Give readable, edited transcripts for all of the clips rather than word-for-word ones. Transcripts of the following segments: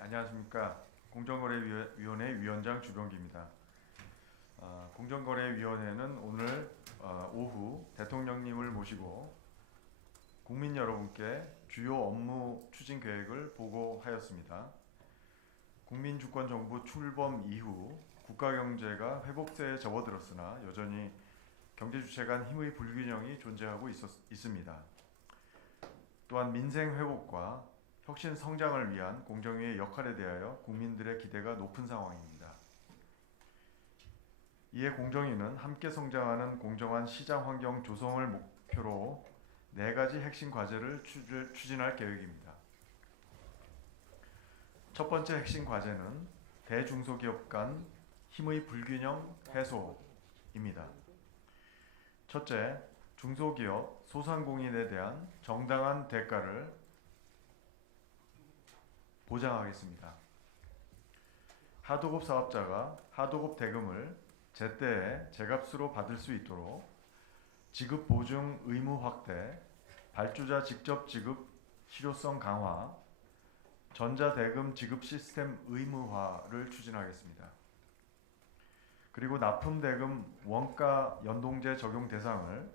안녕하십니까. 공정거래위원회 위원장 주병기입니다. 공정거래위원회는 오늘 오후 대통령님을 모시고 국민 여러분께 주요 업무 추진 계획을 보고하였습니다. 국민주권정부 출범 이후 국가경제가 회복세에 접어들었으나 여전히 경제주체 간 힘의 불균형이 존재하고 있습니다. 또한 민생 회복과 혁신 성장을 위한 공정위의 역할에 대하여 국민들의 기대가 높은 상황입니다. 이에 공정위는 함께 성장하는 공정한 시장 환경 조성을 목표로 4가지 핵심 과제를 추진할 계획입니다. 첫 번째 핵심 과제는 대중소기업 간 힘의 불균형 해소입니다. 첫째, 중소기업, 소상공인에 대한 정당한 대가를 보장하겠습니다. 하도급 사업자가 하도급 대금을 제때에 제값으로 받을 수 있도록 지급 보증 의무 확대, 발주자 직접 지급 실효성 강화, 전자대금 지급 시스템 의무화를 추진하겠습니다. 그리고 납품대금 원가 연동제 적용 대상을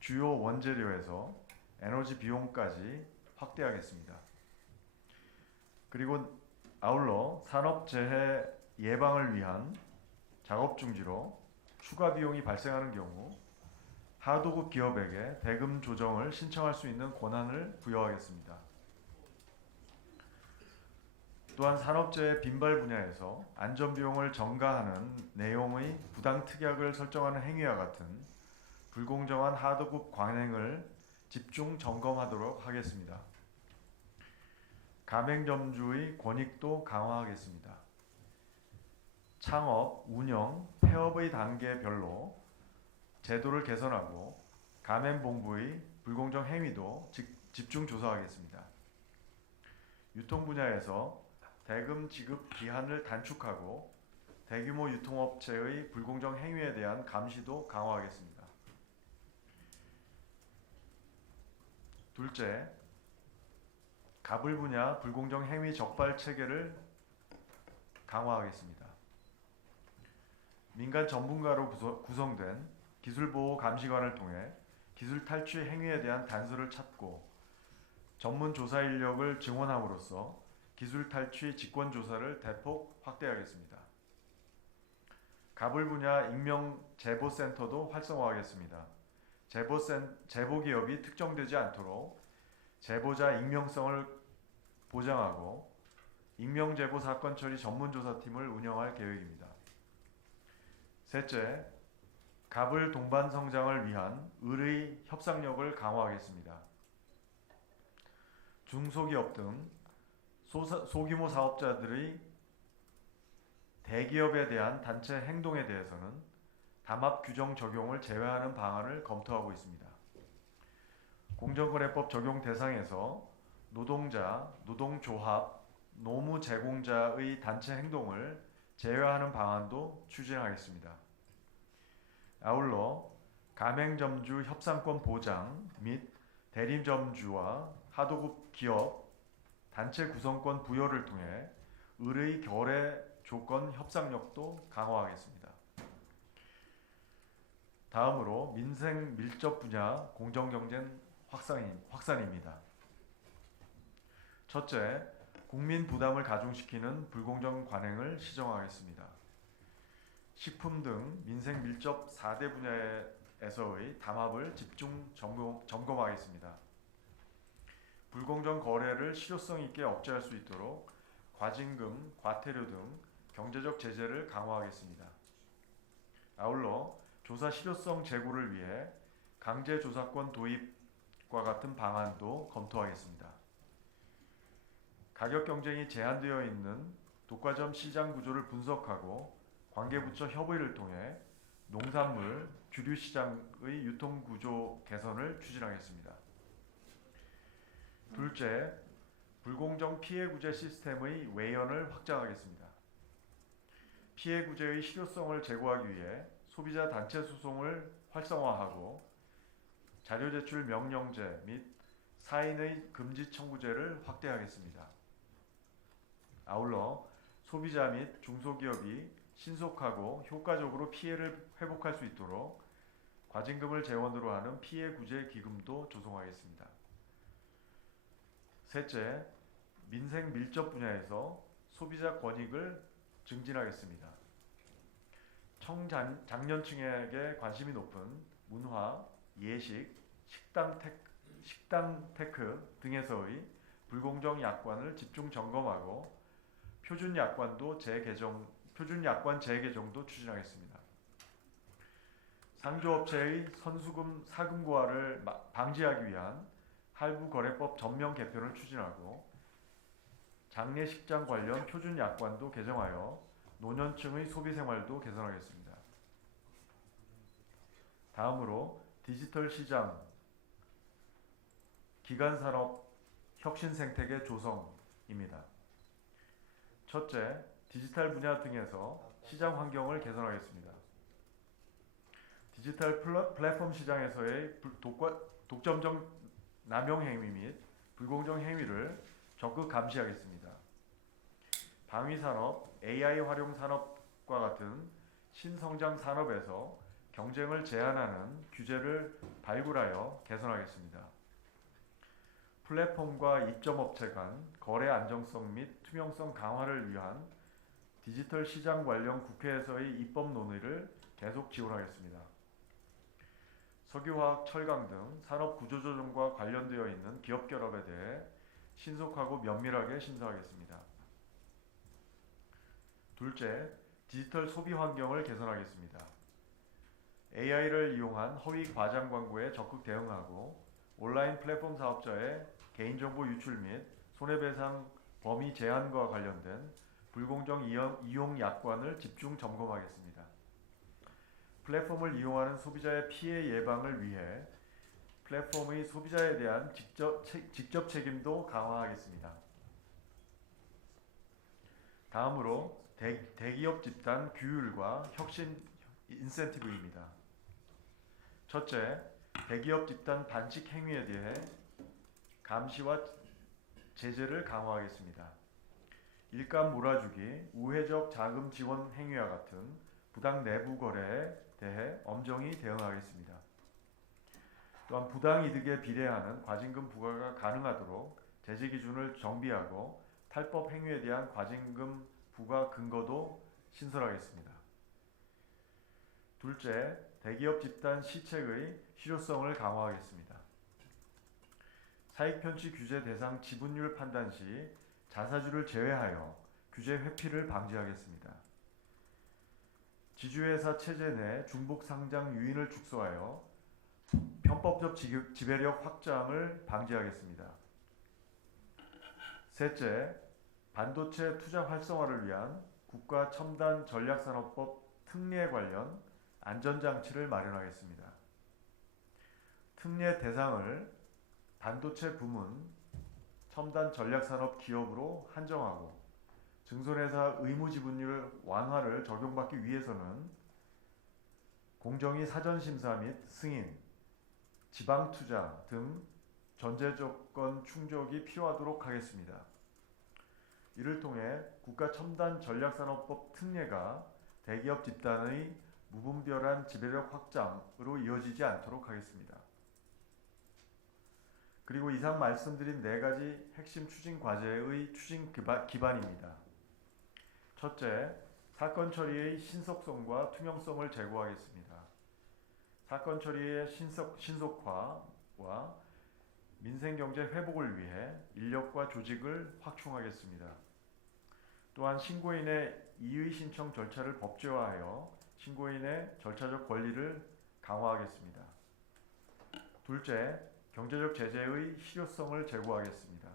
주요 원재료에서 에너지 비용까지 확대하겠습니다. 그리고 아울러 산업재해 예방을 위한 작업 중지로 추가 비용이 발생하는 경우 하도급 기업에게 대금 조정을 신청할 수 있는 권한을 부여하겠습니다. 또한 산업재해 빈발 분야에서 안전비용을 전가하는 내용의 부당특약을 설정하는 행위와 같은 불공정한 하도급 관행을 집중 점검하도록 하겠습니다. 가맹점주의 권익도 강화하겠습니다. 창업, 운영, 폐업의 단계별로 제도를 개선하고 가맹본부의 불공정 행위도 집중 조사하겠습니다. 유통 분야에서 대금 지급 기한을 단축하고 대규모 유통업체의 불공정 행위에 대한 감시도 강화하겠습니다. 둘째, 가불 분야 불공정 행위 적발 체계를 강화하겠습니다. 민간 전문가로 구성된 기술보호감시관을 통해 기술 탈취 행위에 대한 단서를 찾고 전문 조사 인력을 증원함으로써 기술 탈취 직권 조사를 대폭 확대하겠습니다. 가불 분야 익명 제보센터도 활성화하겠습니다. 제보기업이 특정되지 않도록 제보자 익명성을 보장하고 익명제보 사건 처리 전문조사팀을 운영할 계획입니다. 셋째, 가불 동반 성장을 위한 의뢰 협상력을 강화하겠습니다. 중소기업 등 소규모 사업자들의 대기업에 대한 단체 행동에 대해서는 담합 규정 적용을 제외하는 방안을 검토하고 있습니다. 공정거래법 적용 대상에서 노동자, 노동조합, 노무 제공자의 단체 행동을 제외하는 방안도 추진하겠습니다. 아울러 가맹점주 협상권 보장 및 대리점주와 하도급 기업 단체 구성권 부여를 통해 의뢰 결의 조건 협상력도 강화하겠습니다. 다음으로 민생 밀접 분야 공정경쟁 확산입니다. 첫째, 국민 부담을 가중시키는 불공정 관행을 시정하겠습니다. 식품 등 민생 밀접 4대 분야에서의 담합을 집중 점검하겠습니다. 불공정 거래를 실효성 있게 억제할 수 있도록 과징금, 과태료 등 경제적 제재를 강화하겠습니다. 아울러 조사 실효성 제고를 위해 강제조사권 도입과 같은 방안도 검토하겠습니다. 가격 경쟁이 제한되어 있는 독과점 시장 구조를 분석하고 관계부처 협의를 통해 농산물, 주류 시장의 유통 구조 개선을 추진하겠습니다. 둘째, 불공정 피해 구제 시스템의 외연을 확장하겠습니다. 피해 구제의 실효성을 제고하기 위해 소비자 단체 소송을 활성화하고 자료 제출 명령제 및 사인의 금지 청구제를 확대하겠습니다. 아울러 소비자 및 중소기업이 신속하고 효과적으로 피해를 회복할 수 있도록 과징금을 재원으로 하는 피해구제기금도 조성하겠습니다. 셋째, 민생 밀접 분야에서 소비자 권익을 증진하겠습니다. 청장년층에게 관심이 높은 문화, 예식, 식당 테크 등에서의 불공정 약관을 집중 점검하고 표준 약관 재개정도 추진하겠습니다. 상조업체의 선수금 사금고화를 방지하기 위한 할부거래법 전면 개편을 추진하고 장례식장 관련 표준 약관도 개정하여 노년층의 소비생활도 개선하겠습니다. 다음으로 디지털 시장, 기간산업 혁신생태계 조성입니다. 첫째, 디지털 분야 등에서 시장 환경을 개선하겠습니다. 디지털 플랫폼 시장에서의 독점적 남용 행위 및 불공정 행위를 적극 감시하겠습니다. 방위산업, AI 활용 산업과 같은 신성장 산업에서 경쟁을 제한하는 규제를 발굴하여 개선하겠습니다. 플랫폼과 입점업체 간 거래 안정성 및 투명성 강화를 위한 디지털 시장 관련 국회에서의 입법 논의를 계속 지원하겠습니다. 석유화학, 철강 등 산업 구조조정과 관련되어 있는 기업 결합에 대해 신속하고 면밀하게 심사하겠습니다. 둘째, 디지털 소비 환경을 개선하겠습니다. AI를 이용한 허위 과장 광고에 적극 대응하고 온라인 플랫폼 사업자의 개인정보 유출 및 손해배상 범위 제한과 관련된 불공정 이용 약관을 집중 점검하겠습니다. 플랫폼을 이용하는 소비자의 피해 예방을 위해 플랫폼의 소비자에 대한 직접 책임도 강화하겠습니다. 다음으로 대기업 집단 규율과 혁신 인센티브입니다. 첫째, 대기업 집단 반칙 행위에 대해 감시와 제재를 강화하겠습니다. 일감 몰아주기, 우회적 자금 지원 행위와 같은 부당 내부 거래에 대해 엄정히 대응하겠습니다. 또한 부당 이득에 비례하는 과징금 부과가 가능하도록 제재 기준을 정비하고 탈법 행위에 대한 과징금 부과 근거도 신설하겠습니다. 둘째, 대기업 집단 시책의 실효성을 강화하겠습니다. 사익 편취 규제 대상 지분율 판단 시 자사주를 제외하여 규제 회피를 방지하겠습니다. 지주회사 체제 내 중복 상장 유인을 축소하여 편법적 지배력 확장을 방지하겠습니다. 셋째, 반도체 투자 활성화를 위한 국가 첨단 전략산업법 특례 관련 안전장치를 마련하겠습니다. 특례 대상을 반도체 부문 첨단 전략산업 기업으로 한정하고 증손회사 의무지분율 완화를 적용받기 위해서는 공정위 사전심사 및 승인, 지방투자 등 전제조건 충족이 필요하도록 하겠습니다. 이를 통해 국가첨단전략산업법 특례가 대기업 집단의 무분별한 지배력 확장으로 이어지지 않도록 하겠습니다. 그리고 이상 말씀드린 4가지 핵심 추진 과제의 추진 기반입니다. 첫째, 사건 처리의 신속성과 투명성을 제고하겠습니다. 사건 처리의 신속화와 민생경제 회복을 위해 인력과 조직을 확충하겠습니다. 또한 신고인의 이의 신청 절차를 법제화하여 신고인의 절차적 권리를 강화하겠습니다. 둘째, 경제적 제재의 실효성을 제고하겠습니다.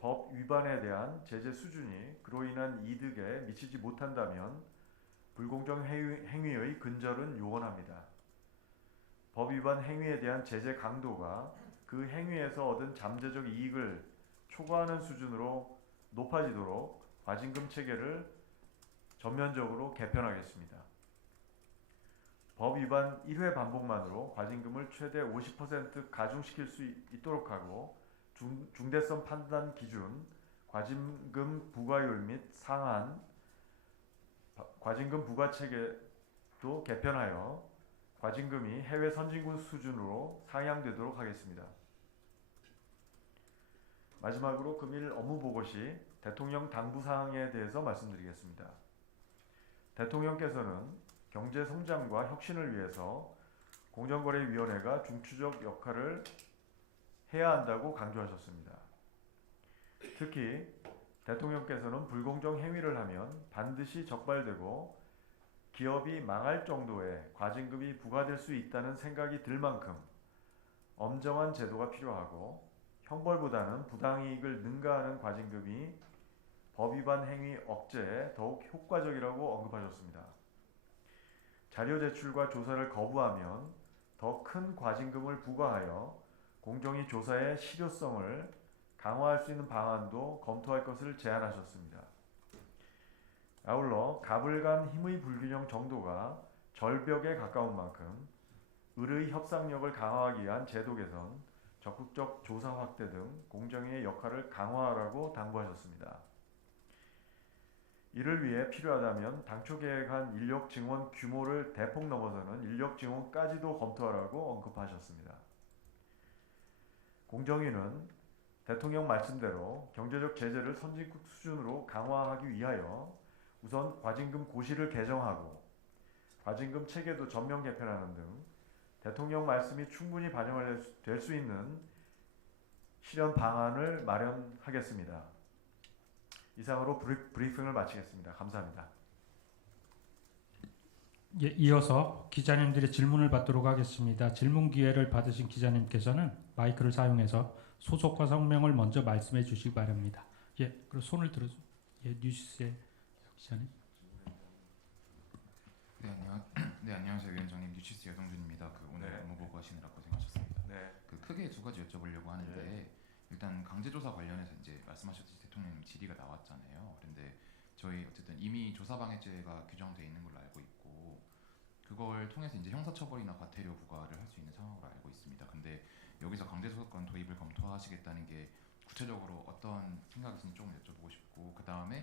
법 위반에 대한 제재 수준이 그로 인한 이득에 미치지 못한다면 불공정 행위의 근절은 요원합니다. 법 위반 행위에 대한 제재 강도가 그 행위에서 얻은 잠재적 이익을 초과하는 수준으로 높아지도록 과징금 체계를 전면적으로 개편하겠습니다. 법 위반 1회 반복만으로 과징금을 최대 50% 가중시킬 수 있도록 하고 중대성 판단 기준, 과징금 부과율 및 상한 과징금 부과 체계도 개편하여 과징금이 해외 선진국 수준으로 상향되도록 하겠습니다. 마지막으로 금일 업무보고 시 대통령 당부사항에 대해서 말씀드리겠습니다. 대통령께서는 경제 성장과 혁신을 위해서 공정거래위원회가 중추적 역할을 해야 한다고 강조하셨습니다. 특히 대통령께서는 불공정 행위를 하면 반드시 적발되고 기업이 망할 정도의 과징금이 부과될 수 있다는 생각이 들 만큼 엄정한 제도가 필요하고 형벌보다는 부당이익을 능가하는 과징금이 법위반 행위 억제에 더욱 효과적이라고 언급하셨습니다. 자료 제출과 조사를 거부하면 더 큰 과징금을 부과하여 공정위 조사의 실효성을 강화할 수 있는 방안도 검토할 것을 제안하셨습니다. 아울러 갑을 간 힘의 불균형 정도가 절벽에 가까운 만큼 을의 협상력을 강화하기 위한 제도 개선, 적극적 조사 확대 등 공정위의 역할을 강화하라고 당부하셨습니다. 이를 위해 필요하다면 당초 계획한 인력 증원 규모를 대폭 넘어서는 인력 증원까지도 검토하라고 언급하셨습니다. 공정위는 대통령 말씀대로 경제적 제재를 선진국 수준으로 강화하기 위하여 우선 과징금 고시를 개정하고 과징금 체계도 전면 개편하는 등 대통령 말씀이 충분히 반영될 수 있는 실현 방안을 마련하겠습니다. 이상으로 브리핑을 마치겠습니다. 감사합니다. 예, 이어서 기자님들의 질문을 받도록 하겠습니다. 질문 기회를 받으신 기자님께서는 마이크를 사용해서 소속과 성명을 먼저 말씀해 주시기 바랍니다. 예, 그리고 손을 들어줘. 예, 뉴스의 기자님. 네, 안녕하세요 위원장님. 뉴치스 여동준입니다. 오늘 네. 업무 보고 하시느라 고생하셨습니다. 네. 크게 두 가지 여쭤보려고 하는데 네. 일단 강제조사 관련해서 이제 말씀하셨듯이 대통령님 질의가 나왔잖아요. 그런데 저희 어쨌든 이미 조사방해죄가 규정되어 있는 걸로 알고 있고 그걸 통해서 이제 형사처벌이나 과태료 부과를 할 수 있는 상황으로 알고 있습니다. 근데 여기서 강제소송권 도입을 검토하시겠다는 게 구체적으로 어떤 생각이신지 조금 여쭤보고 싶고 그 다음에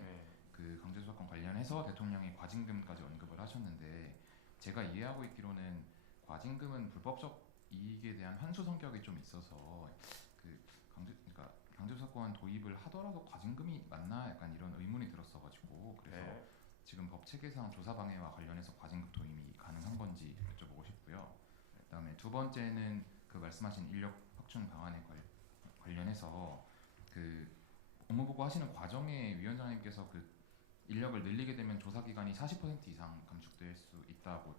그 강제수사권 관련해서 대통령이 과징금까지 언급을 하셨는데 제가 이해하고 있기로는 과징금은 불법적 이익에 대한 환수 성격이 좀 있어서 그러니까 강제수사권 도입을 하더라도 과징금이 맞나 약간 이런 의문이 들었어가지고 그래서 네. 지금 법 체계상 조사 방해와 관련해서 과징금 도입이 가능한 건지 여쭤보고 싶고요. 그다음에 두 번째는 그 말씀하신 인력 확충 방안에 관련해서 그 업무보고 하시는 과정에 위원장님께서 그 인력을 늘리게 되면 조사 기간이 40% 이상 감축될 수 있다고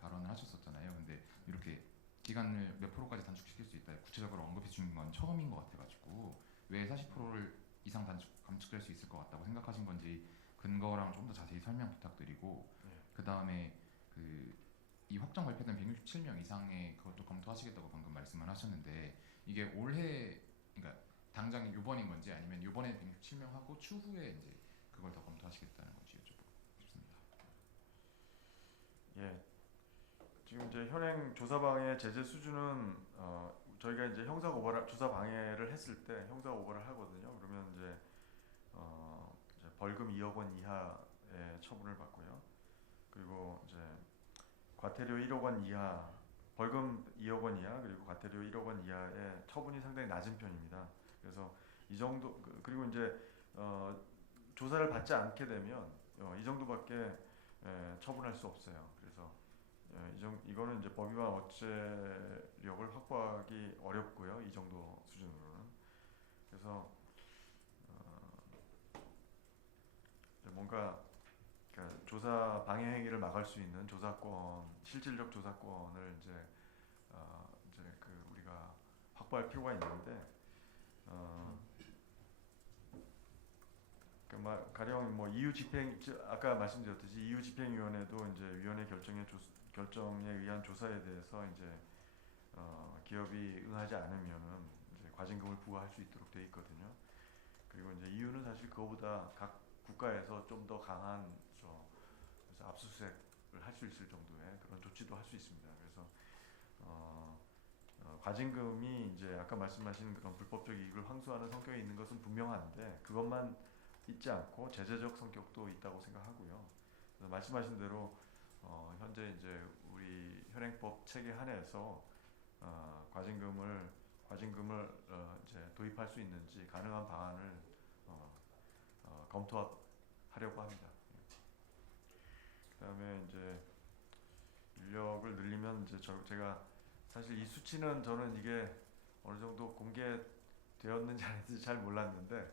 발언을 하셨었잖아요. 근데 이렇게 기간을 몇 프로까지 단축시킬 수 있다 구체적으로 언급해 주신 건 처음인 것 같아가지고 왜 40%를 이상 감축될 수 있을 것 같다고 생각하신 건지 근거랑 좀 더 자세히 설명 부탁드리고 그 다음에 이 확정 발표된 167명 이상의 그것도 검토하시겠다고 방금 말씀을 하셨는데 이게 올해 그러니까 당장 이번인 건지 아니면 이번에 167명 하고 추후에 이제 그걸 더 검토하시겠다는 건지 여쭤보고 싶습니다. 예. 지금 이제 현행 조사방해 제재 수준은 저희가 이제 형사 고발 조사 방해를 했을 때 형사 고발을 하거든요. 그러면 이제 벌금 2억 원 이하의 처분을 받고요. 그리고 이제 과태료 1억 원 이하, 벌금 2억 원 이하, 그리고 과태료 1억 원 이하의 처분이 상당히 낮은 편입니다. 그래서 이 정도 그리고 이제 조사를 받지 않게 되면 이 정도밖에 처분할 수 없어요. 그래서 이거는 이제 법위반 억제력을 확보하기 어렵고요. 이 정도 수준으로는. 그래서 뭔가 그러니까 조사 방해 행위를 막을 수 있는 조사권, 실질적 조사권을 이제 우리가 확보할 필요가 있는데 가령 뭐 EU 집행 아까 말씀드렸듯이 EU 집행위원회도 이제 위원회 결정에 의한 조사에 대해서 이제 기업이 응하지 않으면은 이제 과징금을 부과할 수 있도록 돼 있거든요. 그리고 이제 EU는 사실 그거보다 각 국가에서 좀 더 강한 그래서 압수수색을 할 수 있을 정도의 그런 조치도 할 수 있습니다. 그래서 과징금이 이제 아까 말씀하신 그런 불법적 이익을 환수하는 성격이 있는 것은 분명한데 그것만 있지 않고 제재적 성격도 있다고 생각하고요. 그래서 말씀하신 대로 현재 이제 우리 현행법 체계 한해서 과징금을 이제 도입할 수 있는지 가능한 방안을 검토하려고 합니다. 그다음에 이제 인력을 늘리면 이제 제가 사실 이 수치는 저는 이게 어느 정도 공개되었는지 아닌지 잘 몰랐는데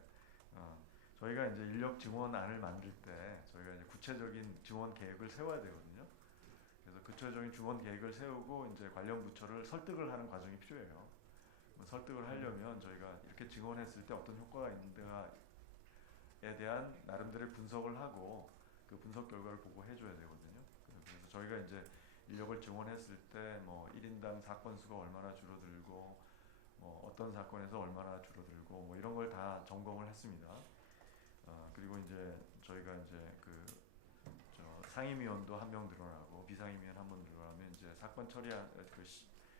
저희가 이제 인력 증원안을 만들 때 저희가 이제 구체적인 증원 계획을 세워야 되거든요. 그래서 구체적인 증원 계획을 세우고 이제 관련 부처를 설득을 하는 과정이 필요해요. 설득을 하려면 저희가 이렇게 증원했을 때 어떤 효과가 있는가에 대한 나름대로의 분석을 하고 그 분석 결과를 보고 해줘야 되거든요. 그래서 저희가 이제 인력을 증원했을 때 뭐 1인당 사건 수가 얼마나 줄어들고 뭐 어떤 사건에서 얼마나 줄어들고 뭐 이런 걸 다 점검을 했습니다. 그리고 이제 저희가 이제 상임위원도 한 명 늘어나고 비상임위원 한 명 늘어나면 이제 사건 처리한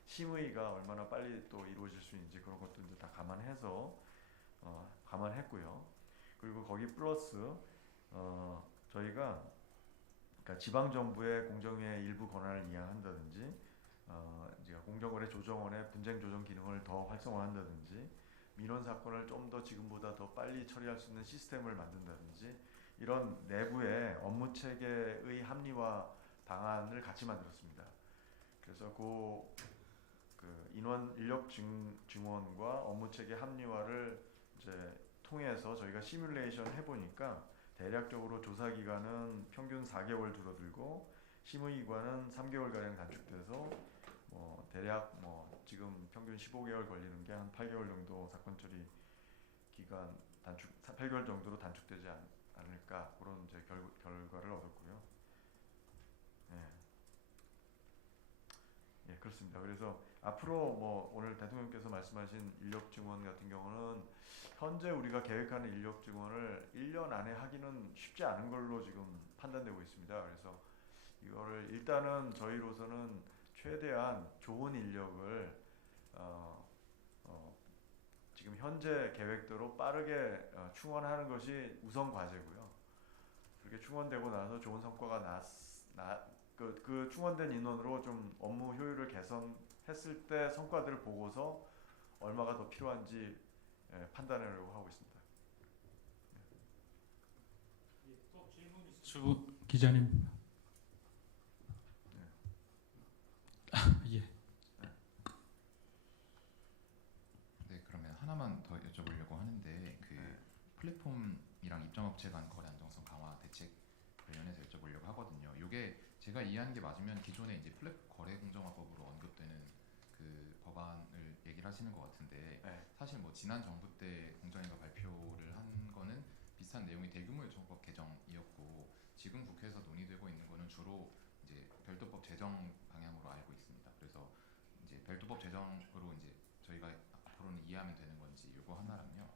심의가 얼마나 빨리 또 이루어질 수 있는지 그런 것도 이제 다 감안해서 감안했고요. 그리고 거기 플러스 저희가 그러니까 지방 정부의 공정위의 일부 권한을 이양한다든지 이제 공정거래 조정원의 분쟁 조정 기능을 더 활성화한다든지 민원 사건을 좀 더 지금보다 더 빨리 처리할 수 있는 시스템을 만든다든지 이런 내부의 업무 체계의 합리화 방안을 같이 만들었습니다. 그래서 인원 인력 증원과 업무 체계 합리화를 이제 통해서 저희가 시뮬레이션 해보니까 대략적으로 조사 기간은 평균 4개월 줄어들고 심의 기간은 3개월 가량 단축돼서 대략 지금 평균 15개월 걸리는 게 한 8개월 정도 사건 처리 기간 8개월 정도로 단축되지 않을까 그런 이제 결과를 얻었고요. 예, 그렇습니다. 그래서 앞으로 오늘 대통령께서 말씀하신 인력 증원 같은 경우는 현재 우리가 계획하는 인력 증원을 1년 안에 하기는 쉽지 않은 걸로 지금 판단되고 있습니다. 그래서 이거를 일단은 저희로서는 최대한 좋은 인력을 지금 현재 계획대로 빠르게 충원하는 것이 우선 과제고요. 그렇게 충원되고 나서 좋은 성과가 그 충원된 인원으로 좀 업무 효율을 개선했을 때 성과들을 보고서 얼마가 더 필요한지 판단하려고 하고 있습니다. 또 질문 있으시고 기자님. 예. 네, 그러면 하나만 더 여쭤보려고 하는데 플랫폼이랑 입점업체 간 거래 안정성 강화 대책 관련해서 여쭤보려고 하거든요. 이게 제가 이해하는 게 맞으면 기존에 이제 거래 공정화법으로 언급되는 그 법안을 얘기를 하시는 것 같은데 사실 지난 정부 때 공정위가 발표를 한 거는 비슷한 내용이 대규모 요청법 개정이었고 지금 국회에서 논의되고 있는 거는 주로 이제 별도법 제정 방향으로 알고 있습니다. 그래서 이제 별도법 제정으로 이제 저희가 앞으로는 이해하면 되는 건지 요거 하나랑요.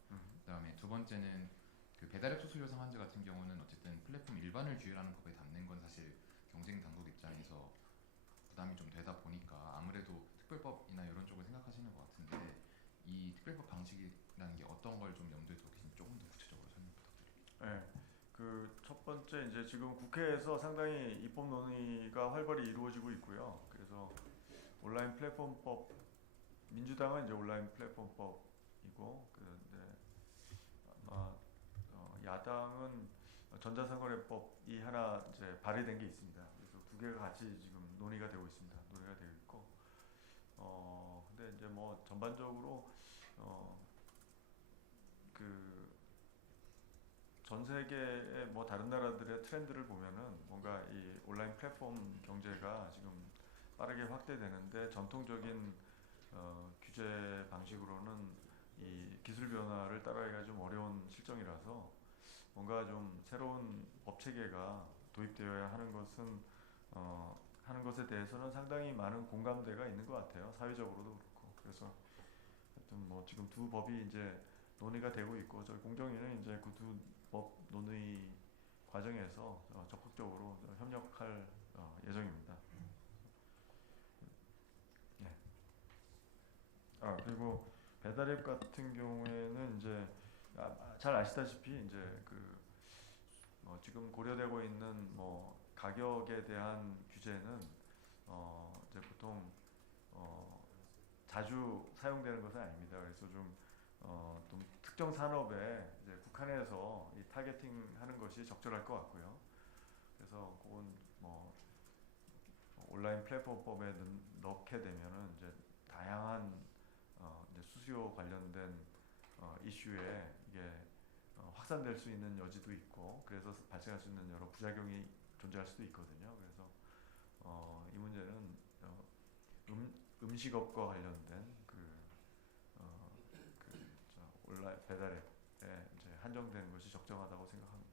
그다음에 두 번째는 그 배달앱 수수료 상한제 같은 경우는 어쨌든 플랫폼 일반을 규율하는 법에 담는 건 사실 경쟁 당국 입장에서 부담이 좀 되다 보니까 아무래도 특별법이나 이런 쪽을 생각하시는 것 같은데 이 특별법 방식이라는 게 어떤 걸 좀 염두에 두고 계신지 조금 더 구체적으로 설명 부탁드립니다. 네. 첫 번째 이제 지금 국회에서 상당히 입법 논의가 활발히 이루어지고 있고요. 그래서 온라인 플랫폼법 민주당은 이제 온라인 플랫폼법이고 그런데 아마 야당은 전자상거래법이 하나 이제 발의된 게 있습니다. 그래서 두 개가 같이 지금 논의가 되고 있습니다. 논의가 되고 있고 근데 이제 전반적으로 전 세계의 다른 나라들의 트렌드를 보면은 뭔가 이 온라인 플랫폼 경제가 지금 빠르게 확대되는데 전통적인 규제 방식으로는 이 기술 변화를 따라가기가 좀 어려운 실정이라서 뭔가 좀 새로운 법 체계가 도입되어야 하는 것에 대해서는 상당히 많은 공감대가 있는 것 같아요. 사회적으로도 그렇고. 그래서 하여튼 지금 두 법이 이제 논의가 되고 있고 저희 공정위는 이제 그 두 법 논의 과정에서 적극적으로 협력할 예정입니다. 네. 그리고 배달앱 같은 경우에는 이제 잘 아시다시피 이제 지금 고려되고 있는 가격에 대한 규제는 이제 보통 자주 사용되는 것은 아닙니다. 그래서 좀 특정 산업에 이제 국한해서 이 타겟팅하는 것이 적절할 것 같고요. 그래서 그건 온라인 플랫폼법에 넣게 되면은 이제 다양한 이제 수수료 관련된 이슈에 이게 확산될 수 있는 여지도 있고, 그래서 발생할 수 있는 여러 부작용이 존재할 수도 있거든요. 그래서 이 문제는 음식업과 관련된 온라인 배달앱에 이제 한정되는 것이 적정하다고 생각합니다.